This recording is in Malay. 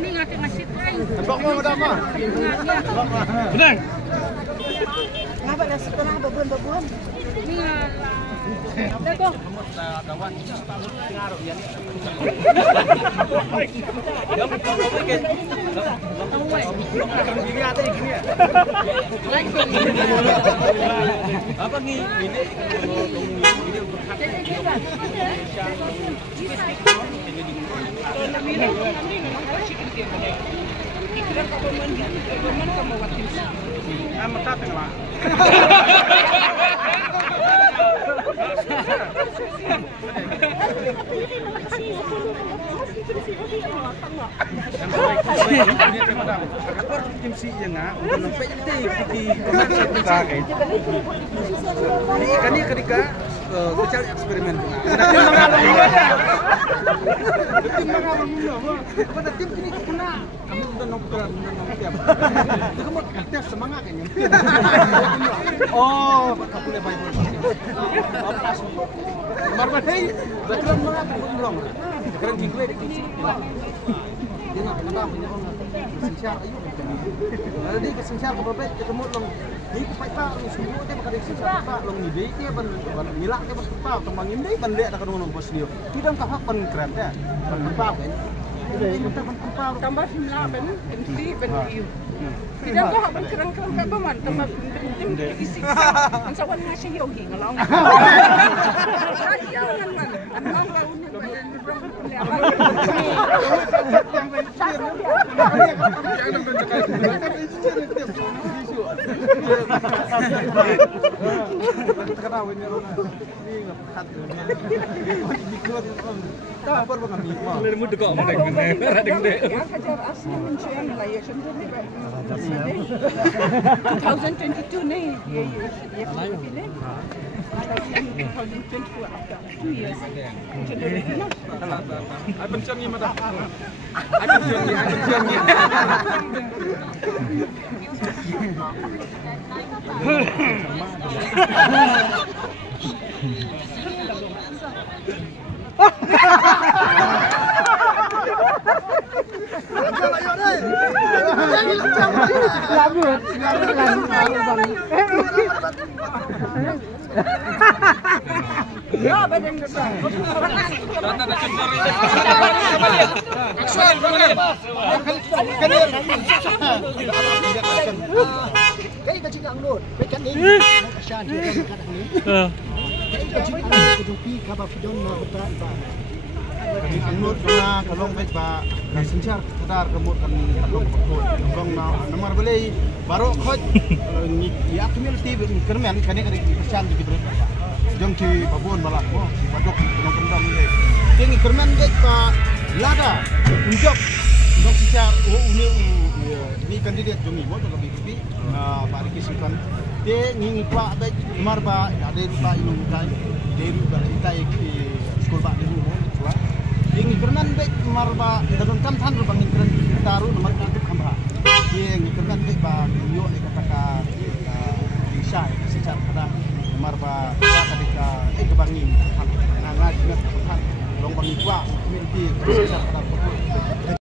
Ini ngasih try. Tebak mau ada apa? Benang. Ngapa dah setengah babon-babon? Ini dah kok. Apa nih ini? Ini ketika kecil eksperimen. Pada tim ini kena. Kamu udah nongkrong tiap. Itu kamu tes semangat kayaknya. Oh, kamu boleh baik. Marmadai, betul semangat belum. Sekarang jingkle di sini. Dia nak kena punya orang. Siapa ayo. Jadi kesensial berbeda ketemu long. Ni kupai pa semua dia bakal siapa pa long ni dia ban milak dia pa tembang ini ban dia ada kadang bos dia. Tidak kahak ban keren ya. Ban pa kan. Tambah simla ben MC ben iu. Tidak kok ban keren-keren ka baman tambah tim isi. Ang sawan nga siya yogi ngalong. Ayaw naman. Ang kaun Mudah kok mau kajar asli mencium lah ya contoh 2022 nih ya pilih 2024 after 2 years Bencana mana? Bencana. Ya, badan besar. Cái cái chính ăn luôn, cái cái này cái sàn cái cái này. Cái chính ăn cái dupi cái bắp don nó betul pak. Menurut kena kalau baik pak, sencar kadar kemudian kalau betul, kalau nomor beli baru kau ya community kermen kan ini kerjaan di gitu. Jom di babon balak, oh waduk penonton kami ni. Ini kermen baik pak, lada, unjuk, untuk sencar, ini kandidat jomni, mau tu lebih lebih, Pak Riki Simpan. Dia ingin pak baik marba, ada pak inung kai, dia balik kai sekolah pak di rumah. Ini kerman baik marba dalam tam-tam rupang ini taruh nomor